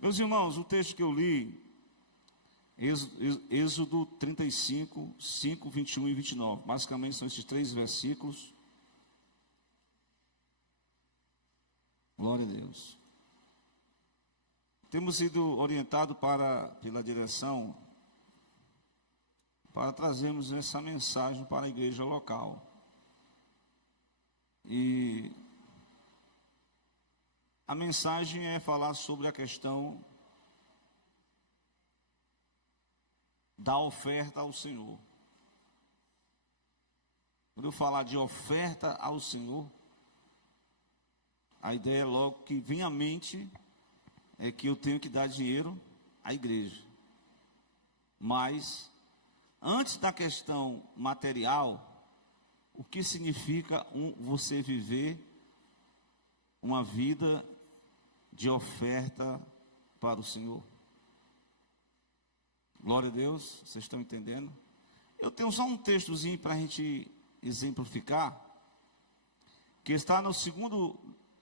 Meus irmãos, o texto que eu li, Êxodo 35, 5, 21 e 29. Basicamente são esses 3 versículos. Glória a Deus. Temos sido orientados pela direção para trazermos essa mensagem para a igreja local. E a mensagem é falar sobre a questão da oferta ao Senhor. Quando eu falar de oferta ao Senhor, a ideia logo que vem à mente é que eu tenho que dar dinheiro à igreja. Mas, antes da questão material, o que significa você viver uma vida de oferta para o Senhor? Glória a Deus, vocês estão entendendo? Eu tenho só um textozinho para a gente exemplificar, que está no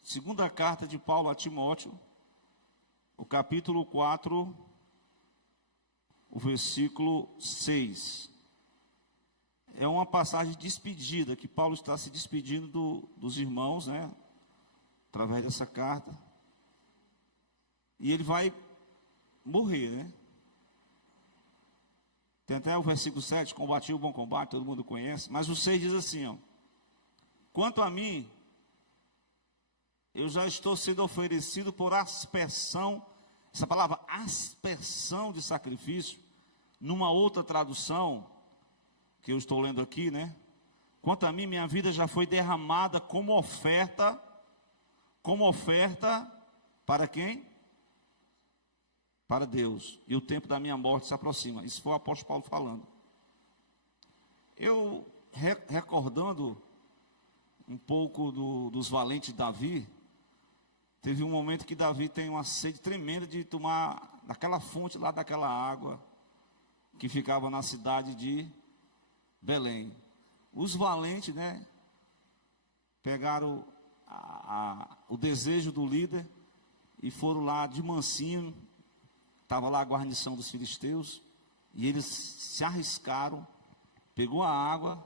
segunda carta de Paulo a Timóteo, o capítulo 4, o versículo 6. É uma passagem de despedida, que Paulo está se despedindo dos irmãos, né? Através dessa carta. E ele vai morrer, né? Tem até o versículo 7, combati o bom combate, todo mundo conhece. Mas o 6 diz assim, ó: quanto a mim, eu já estou sendo oferecido por aspersão. Essa palavra aspersão de sacrifício, numa outra tradução, que eu estou lendo aqui, né? Quanto a mim, minha vida já foi derramada como oferta para quem? Para Deus, e o tempo da minha morte se aproxima. Isso foi o apóstolo Paulo falando. Eu, recordando um pouco dos valentes de Davi, teve um momento que Davi tem uma sede tremenda de tomar daquela fonte lá, daquela água, que ficava na cidade de Belém. Os valentes, né, pegaram o desejo do líder e foram lá de mansinho. Estava lá a guarnição dos filisteus, e eles se arriscaram, pegou a água,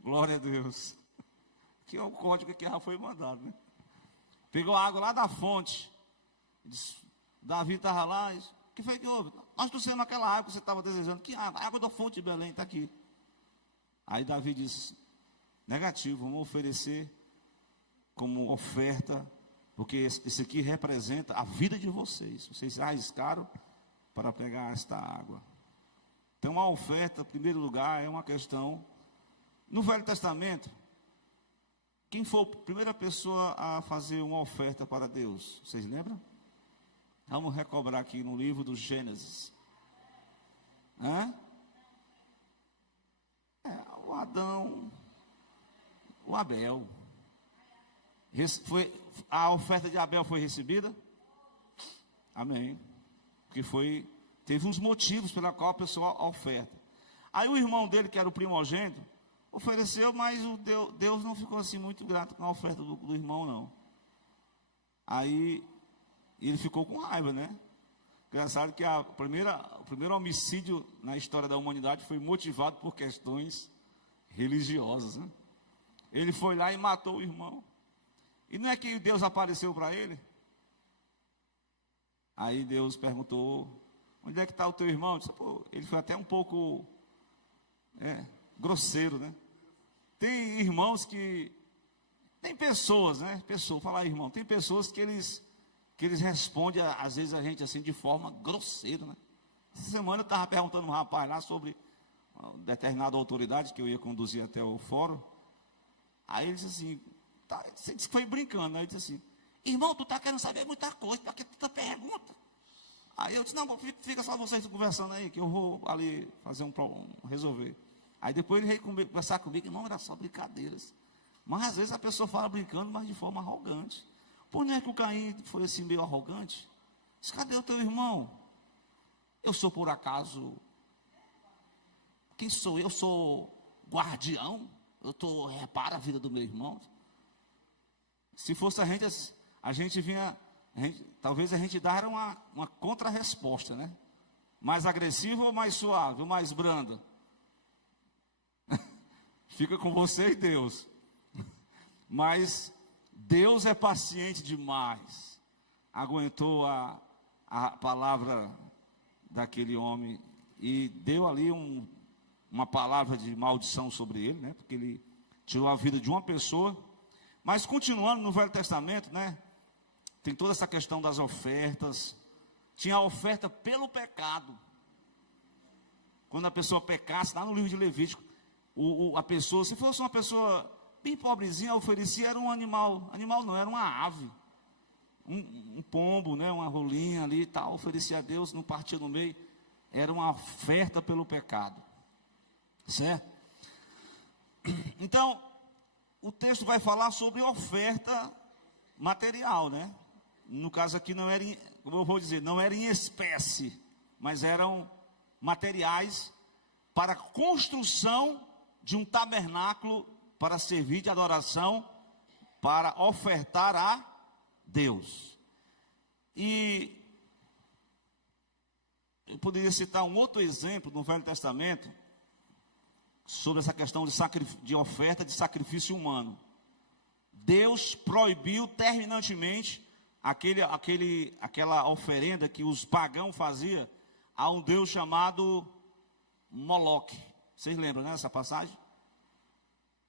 glória a Deus, que é o código que já foi mandado, né? Pegou a água lá da fonte, Davi estava lá, disse: o que foi que houve? Nós trouxemos aquela água que você estava desejando. Que água? A água da fonte de Belém, está aqui. Aí Davi disse: negativo, vamos oferecer como oferta, porque esse aqui representa a vida de vocês. Vocês se arriscaram para pegar esta água. Então a oferta, em primeiro lugar, é uma questão. No Velho Testamento, quem foi a primeira pessoa a fazer uma oferta para Deus? Vocês lembram? Vamos recobrar aqui no livro do Gênesis. O Adão, o Abel. A oferta de Abel foi recebida? Amém. Porque teve uns motivos pela qual a pessoa oferta. Aí o irmão dele, que era o primogênito, ofereceu, mas Deus não ficou assim muito grato com a oferta do irmão, não. Aí ele ficou com raiva, né? Engraçado que o primeiro homicídio na história da humanidade foi motivado por questões religiosas, né? Ele foi lá e matou o irmão. E não é que Deus apareceu para ele? Aí Deus perguntou: onde é que está o teu irmão? Ele foi até um pouco grosseiro, né? Tem irmãos tem pessoas, né? Falar irmão, tem pessoas que eles respondem, às vezes, a gente assim, de forma grosseira, né? Essa semana eu estava perguntando a um rapaz lá sobre determinada autoridade que eu ia conduzir até o fórum. Aí ele disse assim, você disse que foi brincando, né? Ele disse assim: irmão, tu está querendo saber muita coisa, para que tu pergunta? Aí eu disse: não, fica só vocês conversando aí, que eu vou ali fazer resolver. Aí depois ele veio conversar comigo: irmão, era só brincadeiras. Mas às vezes a pessoa fala brincando, mas de forma arrogante. Por que o Caim foi assim meio arrogante? Disse: cadê o teu irmão? Eu sou por acaso... Quem sou eu? Sou guardião? Repara a vida do meu irmão? Se fosse a gente vinha, talvez a gente dar uma contra-resposta, né? Mais agressiva ou mais suave, ou mais branda? Fica com você e Deus. Mas Deus é paciente demais. Aguentou a palavra daquele homem e deu ali uma palavra de maldição sobre ele, né? Porque ele tirou a vida de uma pessoa. Mas continuando no Velho Testamento, né? Tem toda essa questão das ofertas. Tinha a oferta pelo pecado. Quando a pessoa pecasse, lá no livro de Levítico, a pessoa, se fosse uma pessoa bem pobrezinha, oferecia, era um animal não, era uma ave, um pombo, né, uma rolinha ali e tal, oferecia a Deus, não partia no meio, era uma oferta pelo pecado, certo? Então, o texto vai falar sobre oferta material, né? No caso aqui não era, como eu vou dizer, não era em espécie, mas eram materiais para a construção de um tabernáculo para servir de adoração, para ofertar a Deus. E eu poderia citar um outro exemplo no Velho Testamento sobre essa questão de oferta de sacrifício humano. Deus proibiu terminantemente aquela oferenda que os pagãos faziam a um Deus chamado Moloque. Vocês lembram, né, dessa passagem?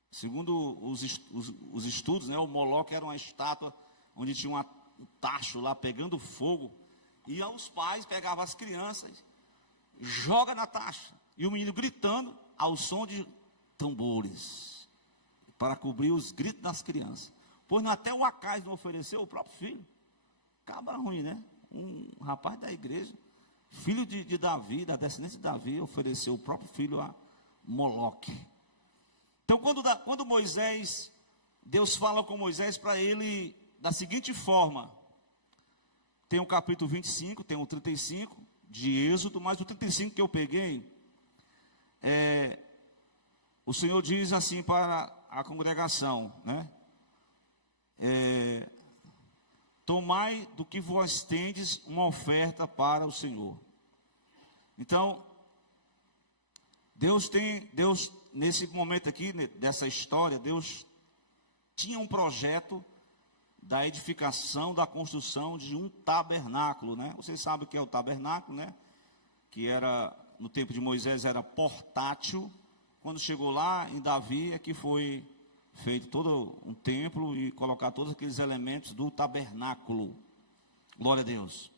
Segundo os estudos, né, o Moloque era uma estátua onde tinha um tacho lá pegando fogo. E os pais pegavam as crianças, joga na taxa. E o menino gritando ao som de tambores, para cobrir os gritos das crianças. Pois até o Acais não ofereceu o próprio filho. Cabra ruim, né? Um rapaz da igreja, filho de Davi, da descendência de Davi, ofereceu o próprio filho a Moloque. Então, quando Moisés, Deus fala com Moisés para ele da seguinte forma: tem o capítulo 25, tem o 35 de Êxodo, mas o 35 que eu peguei, o Senhor diz assim para a congregação, né? Tomai do que vós tendes uma oferta para o Senhor. Então, Deus nesse momento aqui, dessa história, Deus tinha um projeto da edificação, da construção de um tabernáculo, né? Vocês sabem o que é o tabernáculo, né? Que era, no tempo de Moisés, era portátil. Quando chegou lá em Davi, é que foi feito todo um templo e colocar todos aqueles elementos do tabernáculo. Glória a Deus.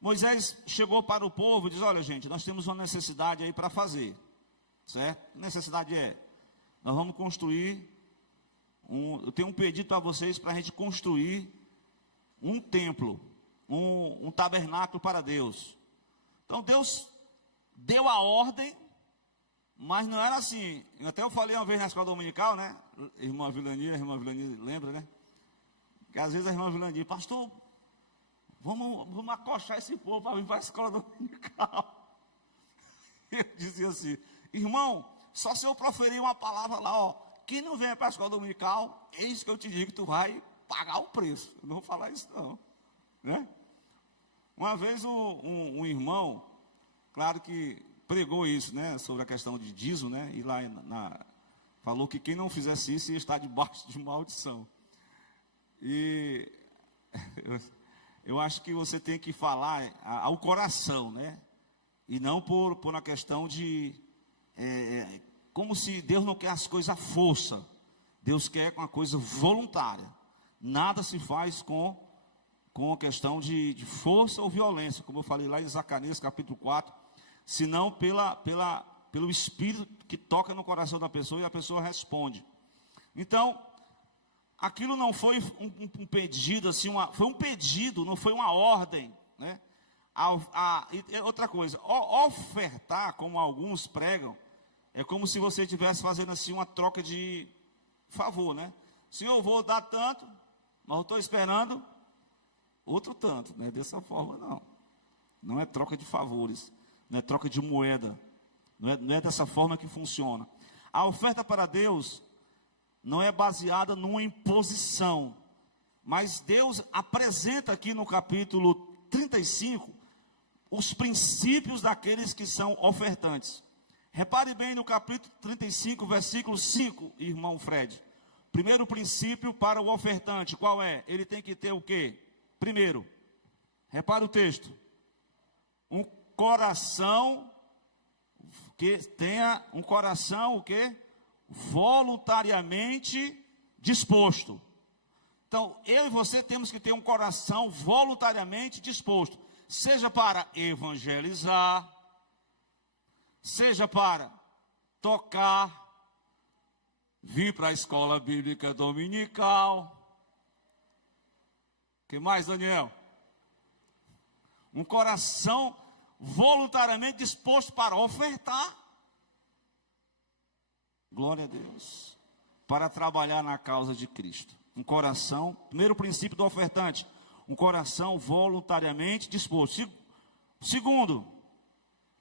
Moisés chegou para o povo e diz: olha, gente, nós temos uma necessidade aí para fazer, certo? A necessidade nós vamos construir eu tenho um pedido para vocês para a gente construir um templo, um tabernáculo para Deus. Então Deus deu a ordem, mas não era assim. Eu falei uma vez na escola dominical, né? A irmã Vilani lembra, né? Que às vezes a irmã Vilani diz: pastor, vamos acochar esse povo para vir para a escola dominical. Eu dizia assim: irmão, só se eu proferir uma palavra lá, ó, quem não vem para a escola dominical, é isso que eu te digo, que tu vai pagar o preço. Eu não vou falar isso não, né? Uma vez um irmão, claro que pregou isso, né, sobre a questão de dízimo, né, e lá falou que quem não fizesse isso ia estar debaixo de maldição. E eu acho que você tem que falar ao coração, né, e não por uma questão de como se Deus não quer as coisas à força. Deus quer uma coisa voluntária. Nada se faz com a questão de força ou violência, como eu falei lá em Zacarias capítulo 4, senão pelo Espírito que toca no coração da pessoa e a pessoa responde. Então, aquilo não foi um pedido, assim, foi um pedido, não foi uma ordem, né? Outra coisa, ofertar, como alguns pregam, é como se você estivesse fazendo assim uma troca de favor, né? Senhor, eu vou dar tanto, mas eu estou esperando outro tanto, né? Dessa forma não. Não é troca de favores, não é troca de moeda, não é dessa forma que funciona. A oferta para Deus não é baseada numa imposição, Mas Deus apresenta aqui no capítulo 35 os princípios daqueles que são ofertantes. Repare bem no capítulo 35, versículo 5, irmão Fred. Primeiro princípio para o ofertante, qual é? Ele tem que ter o quê? Primeiro, repare o texto. Um coração que tenha um coração o quê? Voluntariamente disposto. Então, eu e você temos que ter um coração voluntariamente disposto, seja para evangelizar, seja para tocar, vir para a escola bíblica dominical. O que mais, Daniel? Um coração voluntariamente disposto para ofertar. Glória a Deus. Para trabalhar na causa de Cristo. Um coração, primeiro princípio do ofertante, um coração voluntariamente disposto. Segundo,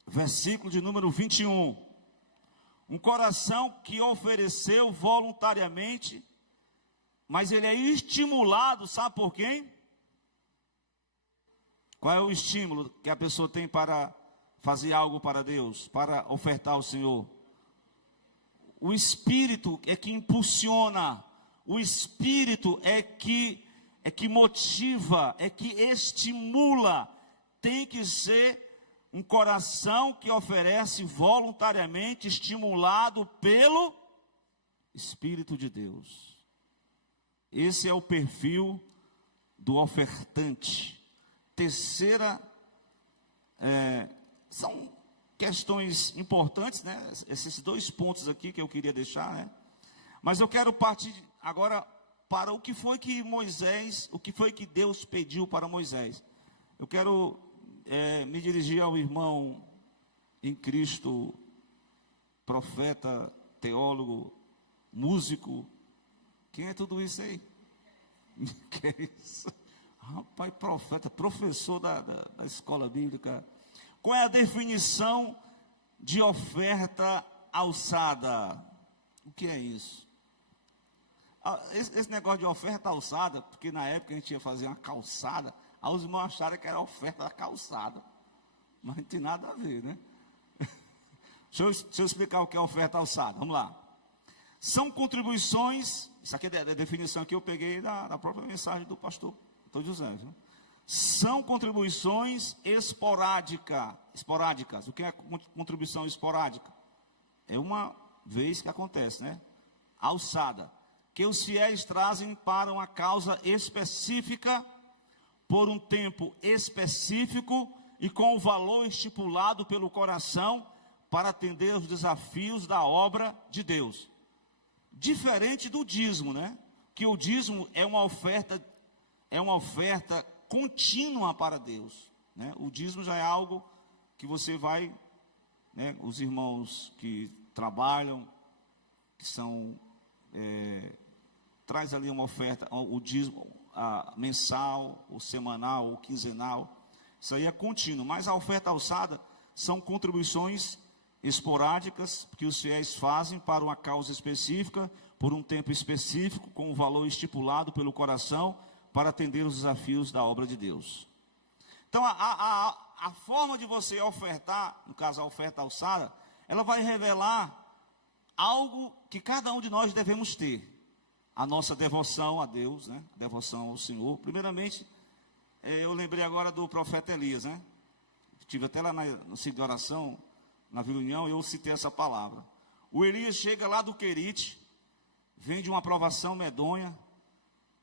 versículo de número 21. Um coração que ofereceu voluntariamente, mas ele é estimulado, sabe por quem? Qual é o estímulo que a pessoa tem para fazer algo para Deus, para ofertar ao Senhor? O Espírito é que impulsiona, o Espírito é que motiva, é que estimula. Tem que ser um coração que oferece voluntariamente, estimulado pelo Espírito de Deus. Esse é o perfil do ofertante. Terceira, são questões importantes, né? Esses dois pontos aqui que eu queria deixar, né? Mas eu quero partir agora para o que foi que Deus pediu para Moisés. Eu quero me dirigir ao irmão em Cristo, profeta, teólogo, músico. Quem é tudo isso aí? Que é isso? Rapaz, profeta, professor da escola bíblica. Qual é a definição de oferta alçada? O que é isso? Esse negócio de oferta alçada, porque na época a gente ia fazer uma calçada, aí os irmãos acharam que era oferta da calçada, mas não tem nada a ver, né? Deixa eu explicar o que é oferta alçada, vamos lá. São contribuições, isso aqui é a definição que eu peguei da própria mensagem do pastor José, né? São contribuições esporádicas. O que é contribuição esporádica? É uma vez que acontece, né? Alçada, que os fiéis trazem para uma causa específica, por um tempo específico e com o valor estipulado pelo coração para atender os desafios da obra de Deus. Diferente do dízimo, né? Que o dízimo é uma oferta contínua para Deus, né? O dízimo já é algo que você vai, né? Os irmãos que trabalham, que são traz ali uma oferta, o dízimo mensal, ou semanal, ou quinzenal. Isso aí é contínuo. Mas a oferta alçada são contribuições esporádicas que os fiéis fazem para uma causa específica, por um tempo específico, com o valor estipulado pelo coração, para atender os desafios da obra de Deus. Então, a forma de você ofertar, no caso a oferta alçada, ela vai revelar algo que cada um de nós devemos ter. A nossa devoção a Deus, né? Devoção ao Senhor. Primeiramente, eu lembrei agora do profeta Elias, né? Estive até lá no ciclo de oração, na Vila União, eu citei essa palavra. O Elias chega lá do Querite, vem de uma provação medonha,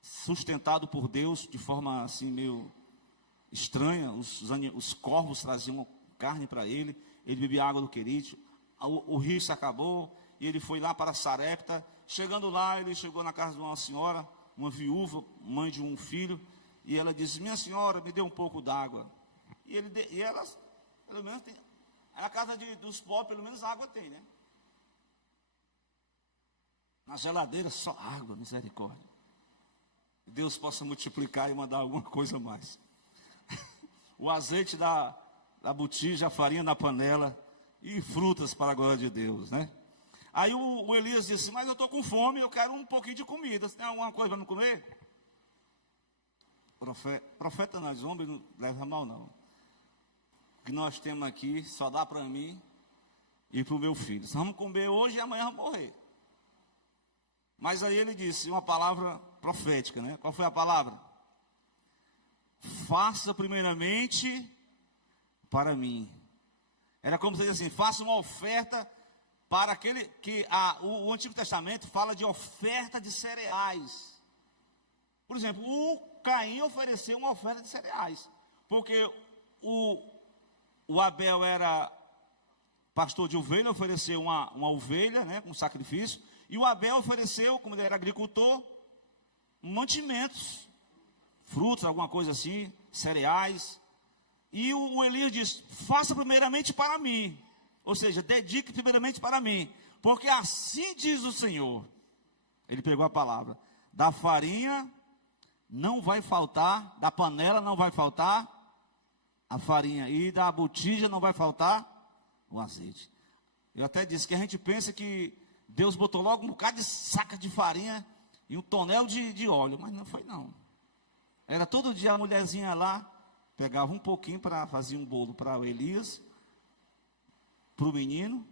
sustentado por Deus de forma assim meio estranha. Os corvos traziam carne para ele bebia água do Querite, o rio se acabou, e ele foi lá para Sarepta. Chegando lá, ele chegou na casa de uma senhora, uma viúva, mãe de um filho, e ela disse: minha senhora, me dê um pouco d'água. E ela, pelo menos, na casa dos pobres, pelo menos água tem, né? Na geladeira, só água, misericórdia. Deus possa multiplicar e mandar alguma coisa mais. O azeite da botija, a farinha na panela e frutas para a glória de Deus, né? Aí o Elias disse: mas eu estou com fome, eu quero um pouquinho de comida. Você tem alguma coisa para me comer? Profeta nós homens não leva mal não. O que nós temos aqui só dá para mim e para o meu filho. Nós vamos comer hoje e amanhã vamos morrer. Mas aí ele disse uma palavra profética, né? Qual foi a palavra? Faça primeiramente para mim. Era como se dissesse assim, faça uma oferta para aquele que o Antigo Testamento fala de oferta de cereais. Por exemplo, o Caim ofereceu uma oferta de cereais, porque o Abel era pastor de ovelha, ofereceu uma ovelha, né, como sacrifício, e o Abel ofereceu, como ele era agricultor, mantimentos, frutos, alguma coisa assim, cereais. E o Elias diz, faça primeiramente para mim, ou seja, dedique primeiramente para mim, porque assim diz o Senhor. Ele pegou a palavra, da farinha não vai faltar, da panela não vai faltar a farinha, e da botija não vai faltar o azeite. Eu até disse que a gente pensa que Deus botou logo um bocado de saca de farinha e um tonel de óleo, mas não foi não. Era todo dia a mulherzinha lá, pegava um pouquinho para fazer um bolo para o Elias, para o menino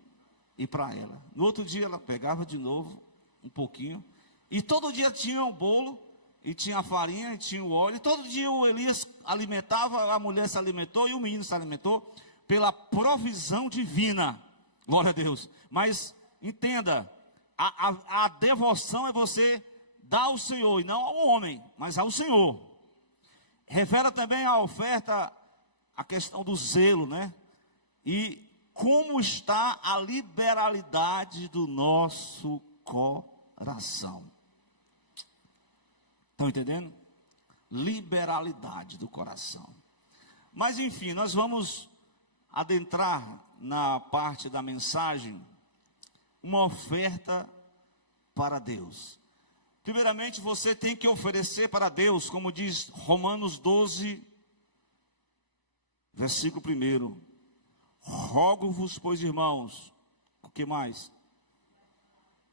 e para ela. No outro dia ela pegava de novo um pouquinho, e todo dia tinha um bolo, e tinha a farinha, e tinha o óleo, e todo dia o Elias alimentava, a mulher se alimentou, e o menino se alimentou, pela provisão divina, glória a Deus. Mas, entenda, a devoção é você dar ao Senhor, e não ao homem, mas ao Senhor. Revela também a oferta, a questão do zelo, né? E como está a liberalidade do nosso coração. Estão entendendo? Liberalidade do coração. Mas enfim, nós vamos adentrar na parte da mensagem, uma oferta para Deus. Primeiramente, você tem que oferecer para Deus, como diz Romanos 12, versículo 1. Rogo-vos, pois, irmãos, o que mais?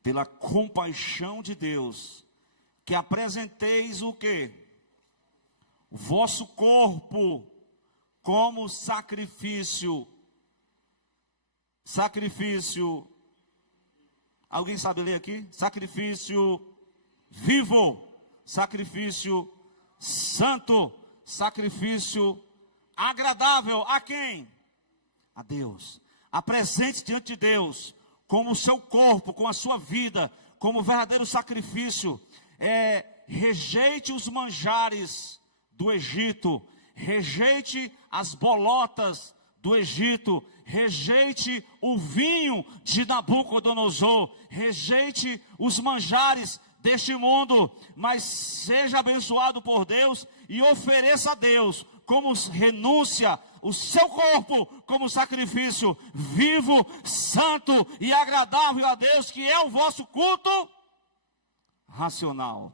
Pela compaixão de Deus, que apresenteis o quê? O vosso corpo como sacrifício. Sacrifício. Alguém sabe ler aqui? Sacrifício vivo, sacrifício santo, sacrifício agradável a quem? A Deus. Apresente diante de Deus como o seu corpo, com a sua vida, como verdadeiro sacrifício. Rejeite os manjares do Egito, rejeite as bolotas do Egito, rejeite o vinho de Nabucodonosor, rejeite os manjares deste mundo, mas seja abençoado por Deus e ofereça a Deus como renúncia o seu corpo como sacrifício vivo, santo e agradável a Deus, que é o vosso culto racional.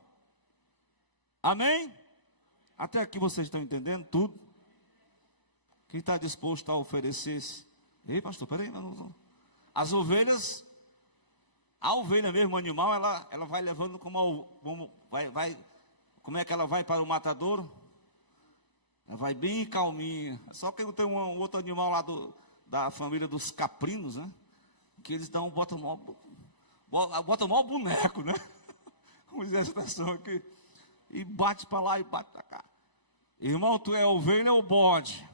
Amém? Até aqui vocês estão entendendo tudo? Quem está disposto a oferecer-se? Ei, pastor, peraí, não. As ovelhas, a ovelha mesmo, o animal, ela vai levando como é que ela vai para o matadouro? Ela vai bem calminha. Só que tem um outro animal lá da família dos caprinos, né? Que eles botam maior boneco, né? Como diz a expressão aqui. E bate para lá e bate para cá. Irmão, tu é ovelha ou bode?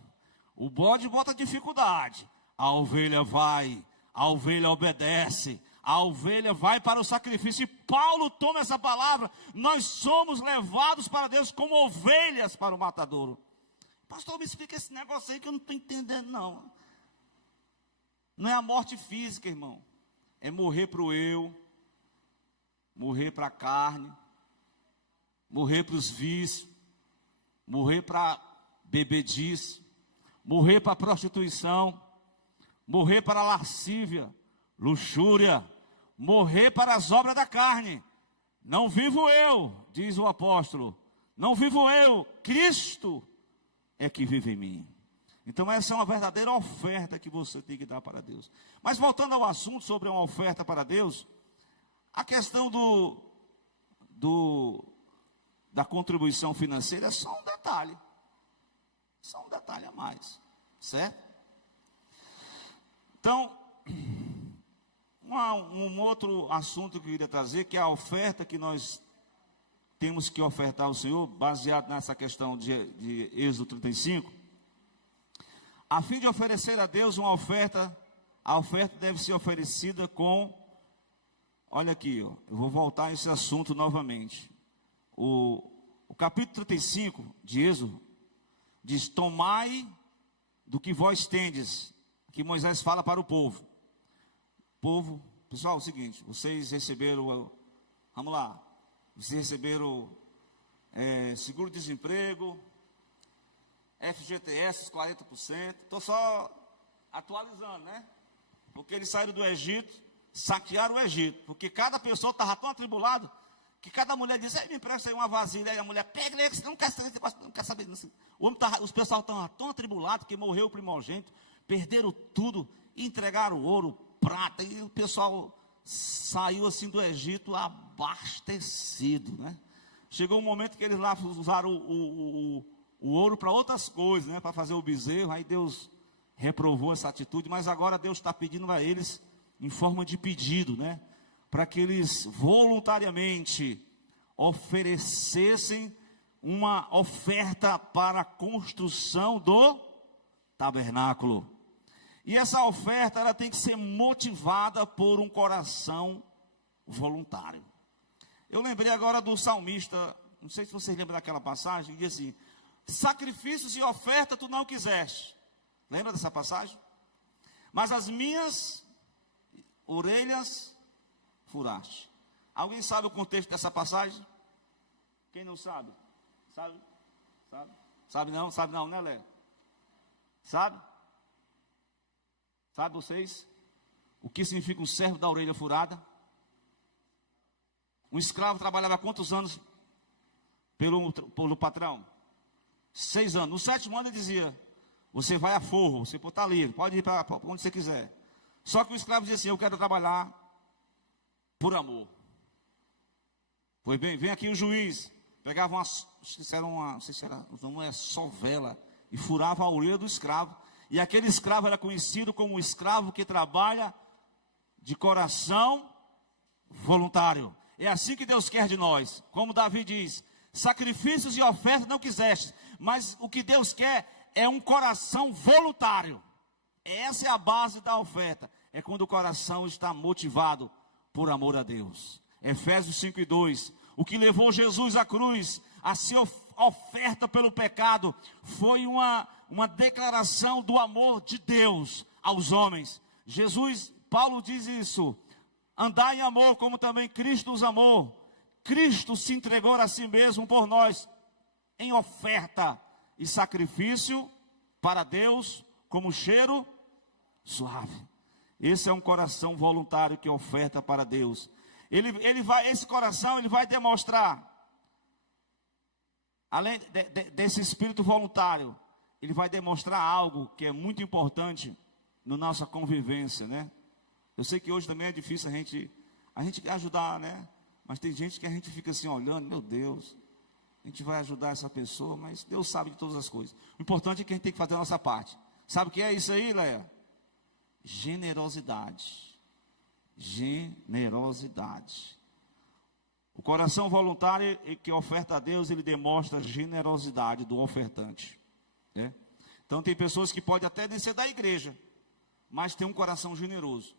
O bode bota dificuldade. A ovelha vai, a ovelha obedece, a ovelha vai para o sacrifício. E Paulo toma essa palavra. Nós somos levados para Deus como ovelhas para o matadouro. Pastor, me explica esse negócio aí que eu não estou entendendo não. Não é a morte física, irmão. É morrer para o eu, morrer para a carne, morrer para os vícios, morrer para bebedice, morrer para a prostituição, morrer para a lascívia, luxúria, morrer para as obras da carne. Não vivo eu, diz o apóstolo, não vivo eu, Cristo é que vive em mim. Então essa é uma verdadeira oferta que você tem que dar para Deus. Mas voltando ao assunto sobre uma oferta da contribuição financeira é só um detalhe. Só um detalhe a mais, certo? Então, um outro assunto que eu queria trazer, que é a oferta que nós temos que ofertar ao Senhor, baseado nessa questão de Êxodo 35, a fim de oferecer a Deus uma oferta, a oferta deve ser oferecida com, olha aqui, ó, eu vou voltar a esse assunto novamente. O capítulo 35 de Êxodo diz: tomai do que vós tendes, que Moisés fala para o povo. Povo, pessoal, é o seguinte, vocês receberam, vamos lá, vocês receberam seguro-desemprego, FGTS, 40%, estou só atualizando, né? Porque eles saíram do Egito, saquearam o Egito, porque cada pessoa estava tão atribulada, que cada mulher diz: me empresta aí uma vasilha, aí a mulher pega, você não quer saber, não quer saber. Os pessoal estavam tão atribulados que morreu o primogênito, perderam tudo, entregaram ouro, prata, e o pessoal saiu assim do Egito abastecido, né? Chegou um momento que eles lá usaram o ouro para outras coisas, né? Para fazer o bezerro, aí Deus reprovou essa atitude, mas agora Deus está pedindo a eles, em forma de pedido, né? Para que eles voluntariamente oferecessem uma oferta para a construção do tabernáculo. E essa oferta, ela tem que ser motivada por um coração voluntário. Eu lembrei agora do salmista, não sei se vocês lembram daquela passagem, que diz assim: sacrifícios e oferta tu não quiseste. Lembra dessa passagem? Mas as minhas orelhas furaste. Alguém sabe o contexto dessa passagem? Quem não sabe? Sabe? Sabe? Sabe não, né, Léo? Sabe? Sabe vocês? O que significa um servo da orelha furada? Um escravo trabalhava quantos anos pelo patrão? 6 anos. No 7º ano ele dizia: você vai a Forro, você está livre, pode ir para onde você quiser. Só que o escravo dizia assim: eu quero trabalhar por amor. Pois bem, vem aqui o juiz, pegava não sei se era sovela, e furava a orelha do escravo. E aquele escravo era conhecido como o escravo que trabalha de coração voluntário. É assim que Deus quer de nós. Como Davi diz: sacrifícios e ofertas não quiseste, mas o que Deus quer é um coração voluntário. Essa é a base da oferta. É quando o coração está motivado por amor a Deus. Efésios 5:2. O que levou Jesus à cruz a ser oferta pelo pecado foi uma declaração do amor de Deus aos homens. Paulo diz isso: andai em amor como também Cristo os amou. Cristo se entregou a si mesmo por nós em oferta e sacrifício para Deus como cheiro suave. Esse é um coração voluntário que oferta para Deus. Esse coração vai demonstrar, além desse espírito voluntário, ele vai demonstrar algo que é muito importante na nossa convivência, né? Eu sei que hoje também é difícil a gente ajudar, né? Mas tem gente que a gente fica assim olhando: meu Deus, a gente vai ajudar essa pessoa, mas Deus sabe de todas as coisas. O importante é que a gente tem que fazer a nossa parte. Sabe o que é isso aí, Léa? Generosidade. Generosidade. O coração voluntário que oferta a Deus, ele demonstra generosidade do ofertante, né? Então tem pessoas que podem até nem ser da igreja, mas tem um coração generoso.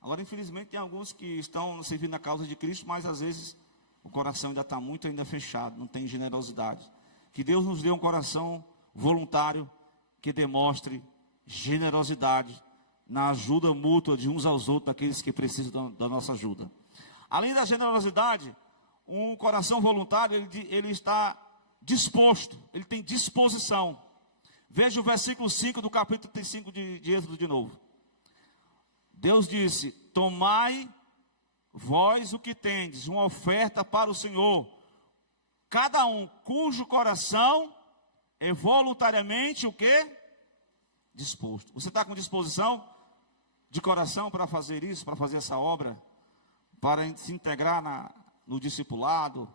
Agora, infelizmente, tem alguns que estão servindo na causa de Cristo, mas às vezes o coração ainda está muito fechado, não tem generosidade. Que Deus nos dê um coração voluntário que demonstre generosidade na ajuda mútua de uns aos outros, daqueles que precisam da nossa ajuda. Além da generosidade, um coração voluntário, ele está disposto, ele tem disposição. Veja o versículo 5 do capítulo 35 de Êxodo de novo. Deus disse: tomai vós o que tendes, uma oferta para o Senhor, cada um cujo coração é voluntariamente o quê? Disposto. Você está com disposição de coração para fazer isso, para fazer essa obra, para se integrar no discipulado,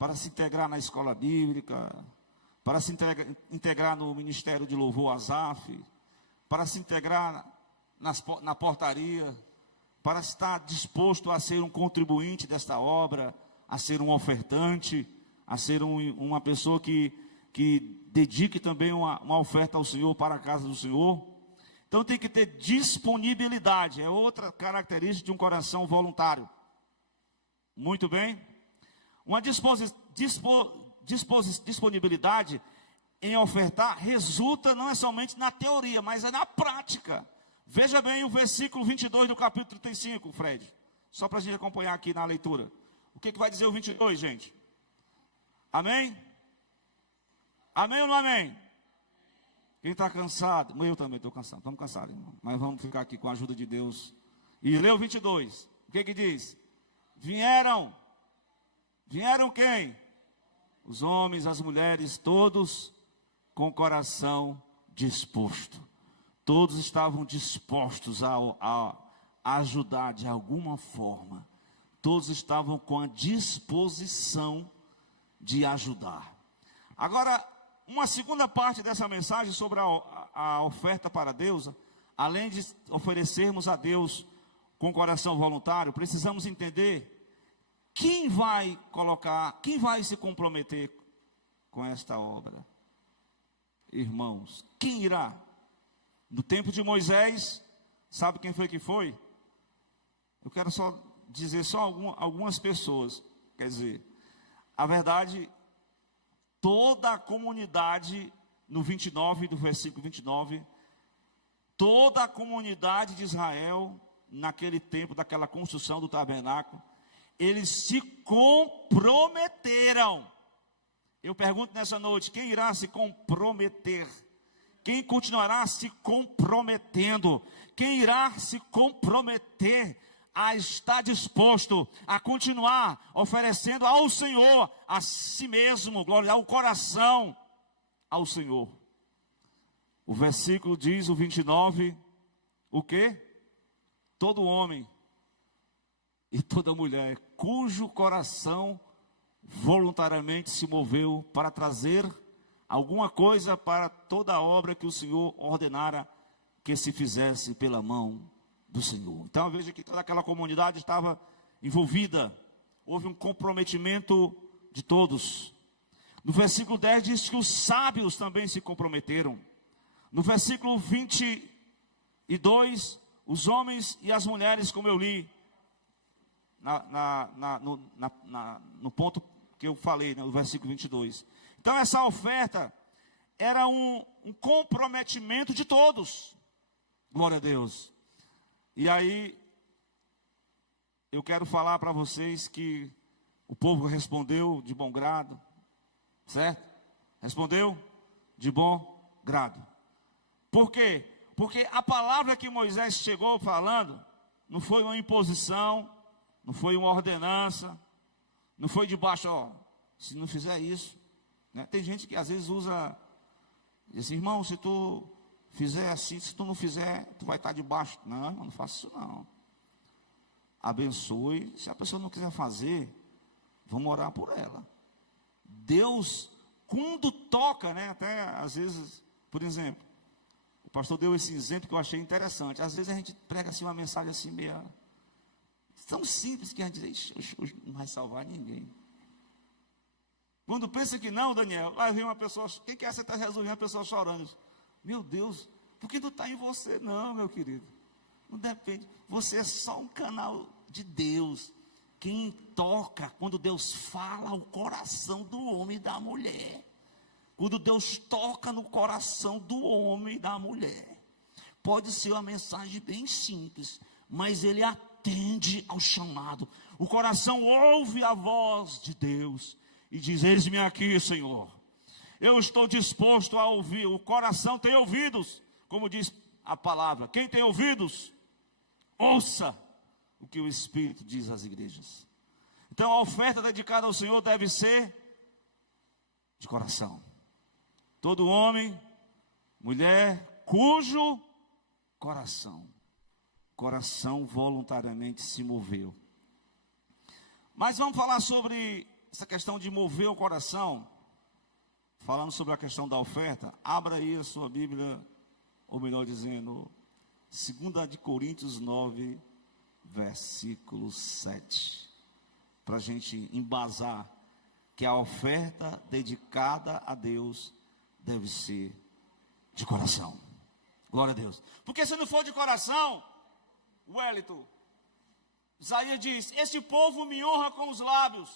para se integrar na escola bíblica, para se integrar no ministério de louvor Asaf, para se integrar na portaria, para estar disposto a ser um contribuinte desta obra, a ser um ofertante, a ser uma pessoa que dedique também uma oferta ao Senhor, para a casa do Senhor. Então tem que ter disponibilidade, é outra característica de um coração voluntário. Muito bem. Uma disponibilidade em ofertar resulta não é somente na teoria, mas é na prática. Veja bem o versículo 22 do capítulo 35, Fred. Só para a gente acompanhar aqui na leitura. O que vai dizer o 22, gente? Amém? Amém ou não amém? Quem está cansado? Eu também estou cansado. Estamos cansados, irmão. Mas vamos ficar aqui com a ajuda de Deus. E lê o 22. O que diz? Vieram quem? Os homens, as mulheres, todos com o coração disposto. Todos estavam dispostos a ajudar de alguma forma. Todos estavam com a disposição de ajudar. Agora, uma segunda parte dessa mensagem sobre a oferta para Deus, além de oferecermos a Deus com coração voluntário, precisamos entender quem vai se comprometer com esta obra. Irmãos, quem irá? No tempo de Moisés, sabe quem foi que foi? Eu quero só dizer algumas pessoas. Quer dizer, a verdade, toda a comunidade, no 29, do versículo 29, toda a comunidade de Israel, naquele tempo, daquela construção do tabernáculo, eles se comprometeram. Eu pergunto nessa noite, quem irá se comprometer? Quem continuará se comprometendo? Quem irá se comprometer a estar disposto a continuar oferecendo ao Senhor, a si mesmo, glória, ao coração, ao Senhor? O versículo diz, o 29, o quê? Todo homem e toda mulher cujo coração voluntariamente se moveu para trazer alguma coisa para toda a obra que o Senhor ordenara que se fizesse pela mão do Senhor. Então veja que toda aquela comunidade estava envolvida, houve um comprometimento de todos. No versículo 10 diz que os sábios também se comprometeram. No versículo 22, os homens e as mulheres, como eu li no ponto que eu falei, no versículo 22. Então essa oferta era um comprometimento de todos. Glória a Deus. E aí, eu quero falar para vocês que o povo respondeu de bom grado, certo? Respondeu de bom grado. Por quê? Porque a palavra que Moisés chegou falando, não foi uma imposição, não foi uma ordenança, não foi debaixo, se não fizer isso, né? Tem gente que às vezes usa, diz assim, irmão, se tu fizer assim, se tu não fizer, tu vai estar debaixo. Não, irmão, não faça isso não. Abençoe. Se a pessoa não quiser fazer, vamos orar por ela. Deus, quando toca, né? Até às vezes, por exemplo, o pastor deu esse exemplo que eu achei interessante. Às vezes a gente prega assim uma mensagem assim meio tão simples que a gente diz, hoje não vai salvar ninguém. Quando pensa que não, Daniel, lá vem uma pessoa, quem que é você está resolvendo? A pessoa chorando. Meu Deus, por que não está em você? Não, meu querido, não depende. Você é só um canal de Deus. Quem toca, quando Deus fala ao coração do homem e da mulher. Quando Deus toca no coração do homem e da mulher. Pode ser uma mensagem bem simples, mas ele atende ao chamado. O coração ouve a voz de Deus e diz, eis-me aqui, Senhor. Eu estou disposto a ouvir. O coração tem ouvidos, como diz a palavra. Quem tem ouvidos, ouça o que o Espírito diz às igrejas. Então a oferta dedicada ao Senhor deve ser de coração. Todo homem, mulher, cujo coração voluntariamente se moveu. Mas vamos falar sobre essa questão de mover o coração, falando sobre a questão da oferta, abra aí a sua Bíblia, ou melhor dizendo, 2 de Coríntios 9, versículo 7, para a gente embasar que a oferta dedicada a Deus deve ser de coração. Glória a Deus. Porque se não for de coração, Wellington, Isaías diz: este povo me honra com os lábios,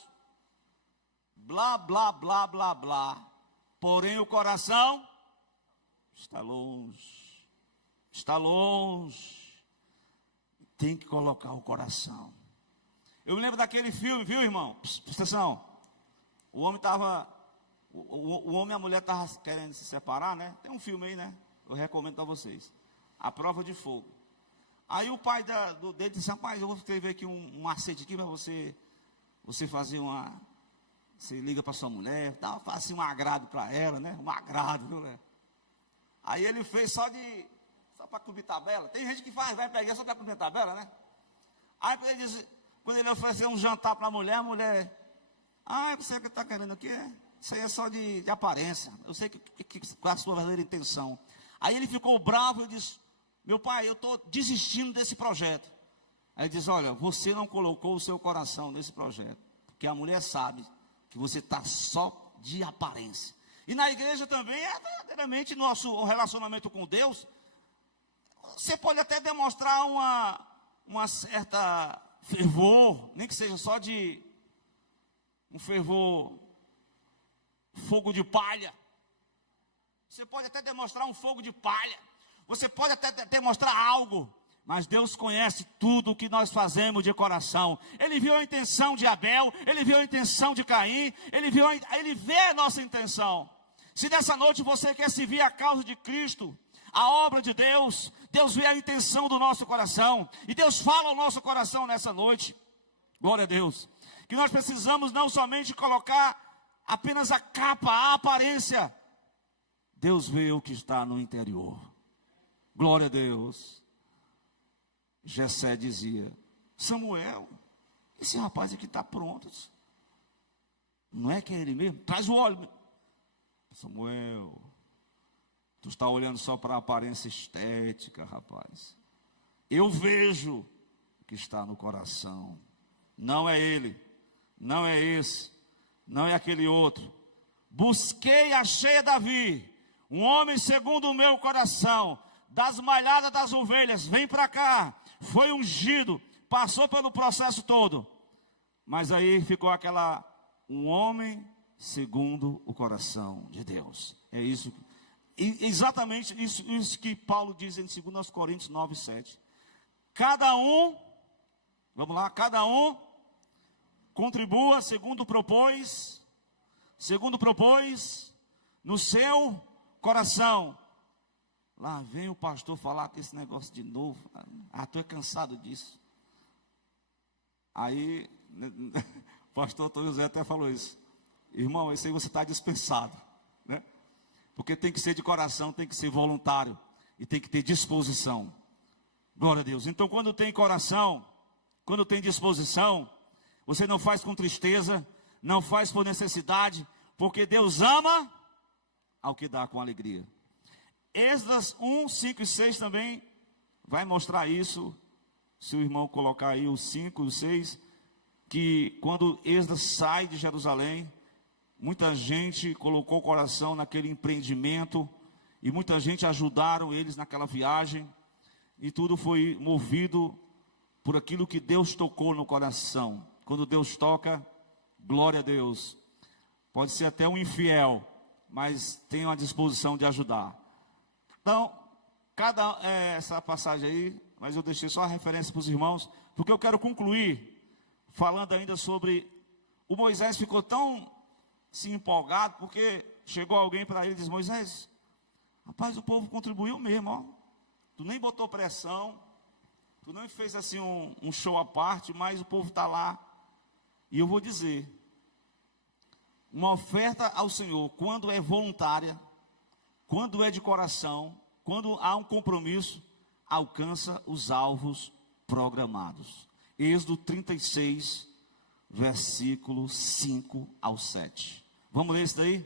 blá, blá, blá, blá, blá, porém o coração está longe, está longe. Tem que colocar o coração. Eu me lembro daquele filme, viu, irmão? Presta atenção. O homem e a mulher estavam querendo se separar, né? Tem um filme aí, né? Eu recomendo para vocês. A Prova de Fogo. Aí o pai dele disse: rapaz, eu vou escrever aqui um macete aqui para você fazer uma... Você liga para sua mulher, faz assim um agrado para ela, né? Um agrado, viu, né? Aí ele fez só para cumprir tabela. Tem gente que vai pegar só para cumprir tabela, né? Aí ele disse, quando ele ofereceu um jantar para a mulher, você que está querendo aqui? Isso aí é só de aparência. Eu sei qual é a sua verdadeira intenção. Aí ele ficou bravo e disse: meu pai, eu estou desistindo desse projeto. Aí ele diz: olha, você não colocou o seu coração nesse projeto, porque a mulher sabe que você está só de aparência. E na igreja também, verdadeiramente, nosso relacionamento com Deus, você pode até demonstrar uma certa fervor, nem que seja só de um fervor, fogo de palha. Você pode até demonstrar um fogo de palha, você pode até demonstrar algo, mas Deus conhece tudo o que nós fazemos de coração. Ele viu a intenção de Abel, Ele viu a intenção de Caim, Ele vê a nossa intenção. Se nessa noite você quer servir a causa de Cristo, a obra de Deus, Deus vê a intenção do nosso coração, e Deus fala ao nosso coração nessa noite. Glória a Deus. Que nós precisamos não somente colocar apenas a capa, a aparência. Deus vê o que está no interior. Glória a Deus. Jessé dizia: Samuel, esse rapaz aqui está pronto. Não é que é ele mesmo? Traz o óleo. Samuel, tu está olhando só para a aparência estética, rapaz. Eu vejo o que está no coração. Não é ele, não é esse, não é aquele outro. Busquei e achei Davi, um homem segundo o meu coração, das malhadas das ovelhas, vem para cá. Foi ungido, passou pelo processo todo. Mas aí ficou um homem segundo o coração de Deus. É isso, exatamente isso que Paulo diz em 2 Coríntios 9, 7. Cada um, vamos lá, cada um contribua segundo propôs no seu coração. Lá vem o pastor falar com esse negócio de novo. Estou cansado disso. Aí, o pastor Antônio José até falou isso. Irmão, esse aí você está dispensado, né? Porque tem que ser de coração, tem que ser voluntário e tem que ter disposição. Glória a Deus. Então, quando tem coração, quando tem disposição, você não faz com tristeza, não faz por necessidade, porque Deus ama ao que dá com alegria. Êxodo 1, 5 e 6 também vai mostrar isso. Se o irmão colocar aí o 5 e o 6, que quando Êxodo sai de Jerusalém, muita gente colocou o coração naquele empreendimento, e muita gente ajudaram eles naquela viagem, e tudo foi movido por aquilo que Deus tocou no coração. Quando Deus toca, glória a Deus. Pode ser até um infiel, mas tem uma disposição de ajudar. Então, essa passagem aí, mas eu deixei só a referência para os irmãos, porque eu quero concluir falando ainda sobre o Moisés. Ficou tão empolgado, porque chegou alguém para ele e disse: Moisés, rapaz, o povo contribuiu mesmo, ó. Tu nem botou pressão, tu não fez assim um show à parte, mas o povo está lá. E eu vou dizer, uma oferta ao Senhor, quando é voluntária, quando é de coração, quando há um compromisso, alcança os alvos programados. Êxodo 36, versículo 5 ao 7. Vamos ler isso daí?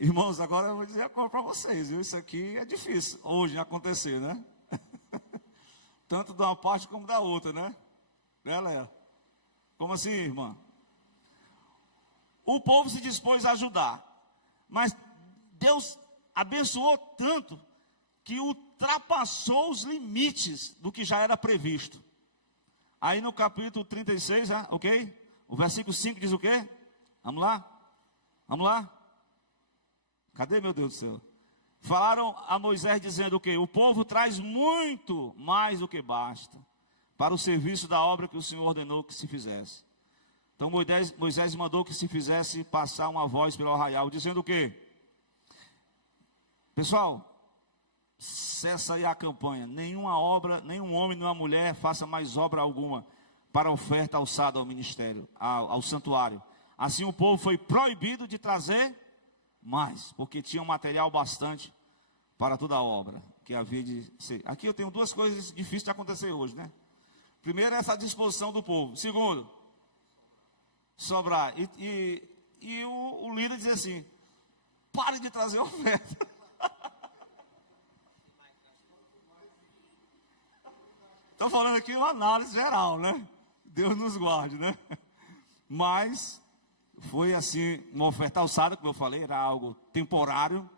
Irmãos, agora eu vou dizer a coisa para vocês, viu? Isso aqui é difícil hoje acontecer, né? Tanto de uma parte como da outra, né? Léa? Como assim, irmã? O povo se dispôs a ajudar, mas Deus abençoou tanto que ultrapassou os limites do que já era previsto. Aí no capítulo 36, ok? O versículo 5 diz o quê? Vamos lá? Vamos lá? Cadê, meu Deus do céu? Falaram a Moisés dizendo o quê? O povo traz muito mais do que basta para o serviço da obra que o Senhor ordenou que se fizesse. Então Moisés mandou que se fizesse passar uma voz pelo arraial, dizendo o quê? Pessoal, cessa aí a campanha. Nenhuma obra, nenhum homem, nenhuma mulher faça mais obra alguma para oferta alçada ao ministério, ao santuário. Assim o povo foi proibido de trazer mais, porque tinha um material bastante para toda a obra que havia de ser. Aqui eu tenho duas coisas difíceis de acontecer hoje, né? Primeiro, essa disposição do povo. Segundo, sobrar. E o líder diz assim: pare de trazer oferta. Estou falando aqui uma análise geral, né? Deus nos guarde, né? Mas foi assim, uma oferta alçada, como eu falei, era algo temporário,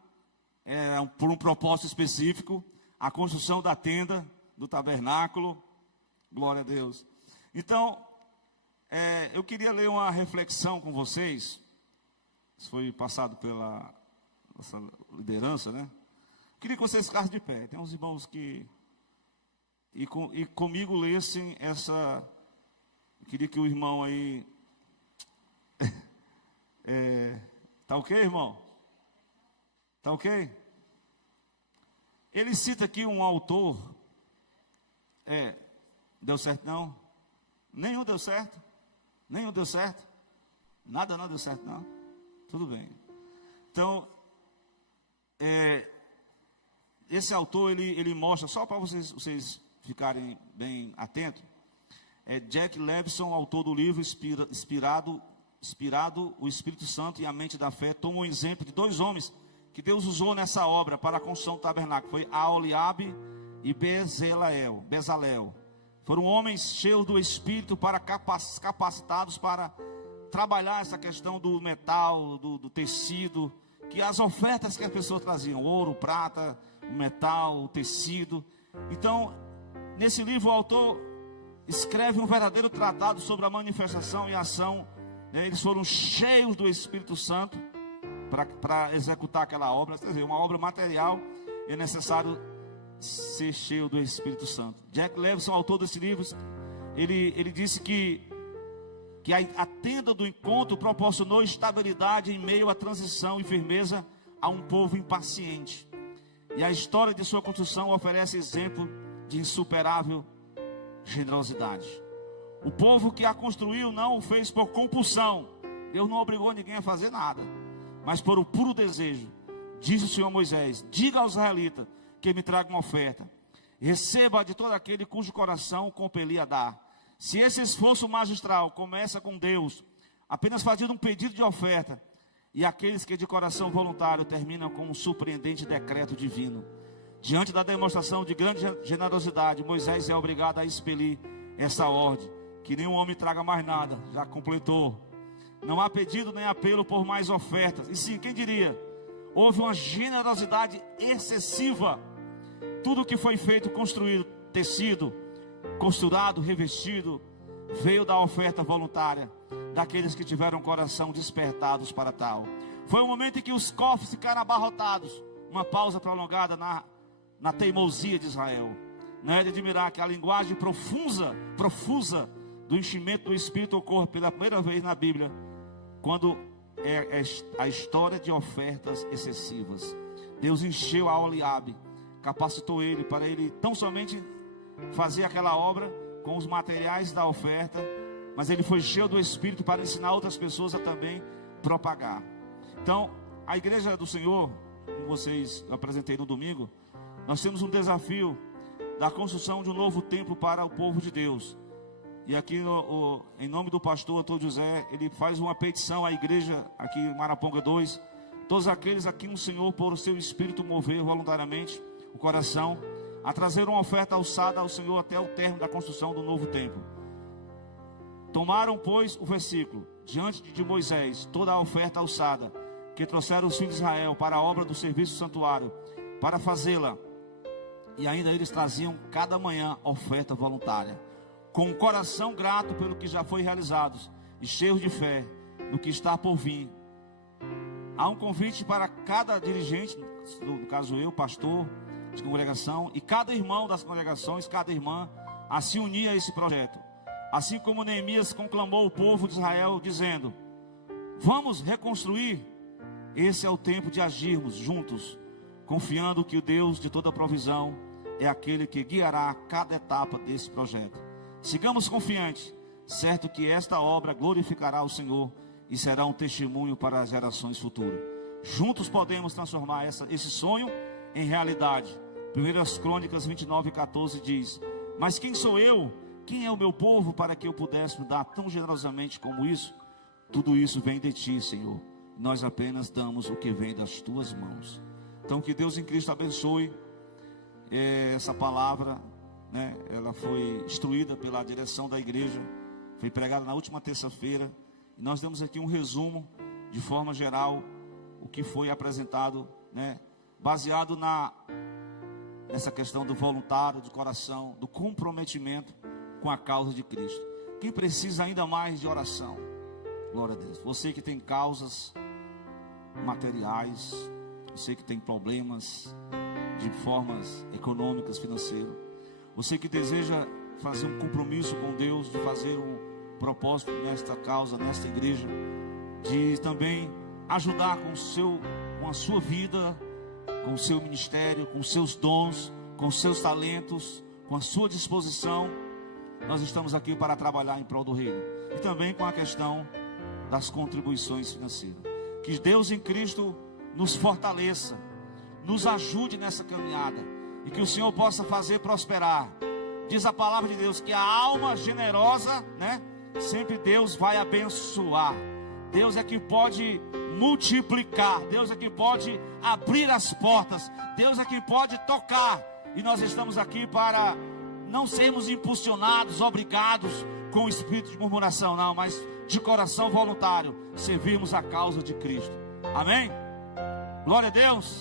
por um propósito específico, a construção da tenda, do tabernáculo, glória a Deus. Então, eu queria ler uma reflexão com vocês, isso foi passado pela nossa liderança, né? Queria que vocês ficassem de pé, tem uns irmãos que... E comigo lessem essa... Eu queria que o irmão aí... Tá ok, irmão? Tá ok? Ele cita aqui um autor. Deu certo não? Nenhum deu certo? Nenhum deu certo? Nada não deu certo não? Tudo bem. Então, esse autor, ele mostra, só para vocês ficarem bem atentos, Jack Levison, autor do livro Inspirado, o Espírito Santo e a Mente da Fé, toma um exemplo de dois homens que Deus usou nessa obra para a construção do tabernáculo. Foi Aholiabe e Bezalel. Foram homens cheios do Espírito, capacitados para trabalhar essa questão do metal, do tecido, que as ofertas que as pessoas traziam, ouro, prata, o metal, o tecido. Então, nesse livro o autor escreve um verdadeiro tratado sobre a manifestação e ação. Eles foram cheios do Espírito Santo para executar aquela obra. Quer dizer, uma obra material, é necessário ser cheio do Espírito Santo. Jack Levison, autor desse livro, ele disse que a tenda do encontro proporcionou estabilidade em meio à transição e firmeza a um povo impaciente. E a história de sua construção oferece exemplo de insuperável generosidade. O povo que a construiu não o fez por compulsão. Deus não obrigou ninguém a fazer nada, mas por o puro desejo. Disse o Senhor Moisés: diga aos israelitas que me tragam uma oferta. Receba de todo aquele cujo coração compelia a dar. Se esse esforço magistral começa com Deus, apenas fazendo um pedido de oferta, e aqueles que de coração voluntário terminam com um surpreendente decreto divino. Diante da demonstração de grande generosidade, Moisés é obrigado a expelir essa ordem: que nenhum homem traga mais nada. Já completou. Não há pedido nem apelo por mais ofertas. E sim, quem diria? Houve uma generosidade excessiva. Tudo que foi feito, construído, tecido, costurado, revestido, veio da oferta voluntária daqueles que tiveram o coração despertados para tal. Foi um momento em que os cofres ficaram abarrotados. Uma pausa prolongada na teimosia de Israel. Não é de admirar que a linguagem profusa do enchimento do Espírito ocorre pela primeira vez na Bíblia, quando é a história de ofertas excessivas. Deus encheu Aholiabe, capacitou ele para ele tão somente fazer aquela obra com os materiais da oferta, mas ele foi cheio do Espírito para ensinar outras pessoas a também propagar. Então, a igreja do Senhor, como vocês apresentei no domingo, nós temos um desafio da construção de um novo templo para o povo de Deus. E aqui, em nome do pastor Antônio José, ele faz uma petição à igreja aqui em Maraponga 2. Todos aqueles a quem o Senhor, por o seu Espírito, mover voluntariamente o coração, a trazer uma oferta alçada ao Senhor até o término da construção do novo templo. Tomaram, pois, o versículo, diante de Moisés, toda a oferta alçada, que trouxeram os filhos de Israel para a obra do serviço do santuário, para fazê-la. E ainda eles traziam cada manhã oferta voluntária, com um coração grato pelo que já foi realizado, e cheios de fé no que está por vir. Há um convite para cada dirigente, no caso eu, pastor de congregação, e cada irmão das congregações, cada irmã, a se unir a esse projeto. Assim como Neemias conclamou o povo de Israel, dizendo: vamos reconstruir. Esse é o tempo de agirmos juntos, confiando que o Deus de toda provisão é aquele que guiará cada etapa desse projeto. Sigamos confiantes, certo que esta obra glorificará o Senhor e será um testemunho para as gerações futuras. Juntos podemos transformar esse sonho em realidade. 1 Crônicas 29:14 diz: mas quem sou eu? Quem é o meu povo para que eu pudesse dar tão generosamente como isso? Tudo isso vem de ti, Senhor. Nós apenas damos o que vem das tuas mãos. Então que Deus em Cristo abençoe essa palavra, né? Ela foi instruída pela direção da igreja, foi pregada na última terça-feira. E nós demos aqui um resumo, de forma geral, o que foi apresentado, né? Baseado nessa questão do voluntário, do coração, do comprometimento com a causa de Cristo. Quem precisa ainda mais de oração? Glória a Deus. Você que tem causas materiais, você que tem problemas de formas econômicas, financeiras, você que deseja fazer um compromisso com Deus, de fazer um propósito nesta causa, nesta igreja, de também ajudar com a sua vida, com o seu ministério, com os seus dons, com os seus talentos, com a sua disposição. Nós estamos aqui para trabalhar em prol do reino. E também com a questão das contribuições financeiras. Que Deus em Cristo nos fortaleça, nos ajude nessa caminhada, e que o Senhor possa fazer prosperar. Diz a palavra de Deus que a alma generosa, né, sempre Deus vai abençoar. Deus é que pode multiplicar, Deus é que pode abrir as portas, Deus é que pode tocar. E nós estamos aqui para não sermos impulsionados, obrigados com o espírito de murmuração, não, mas de coração voluntário, servirmos a causa de Cristo. Amém? Glória a Deus.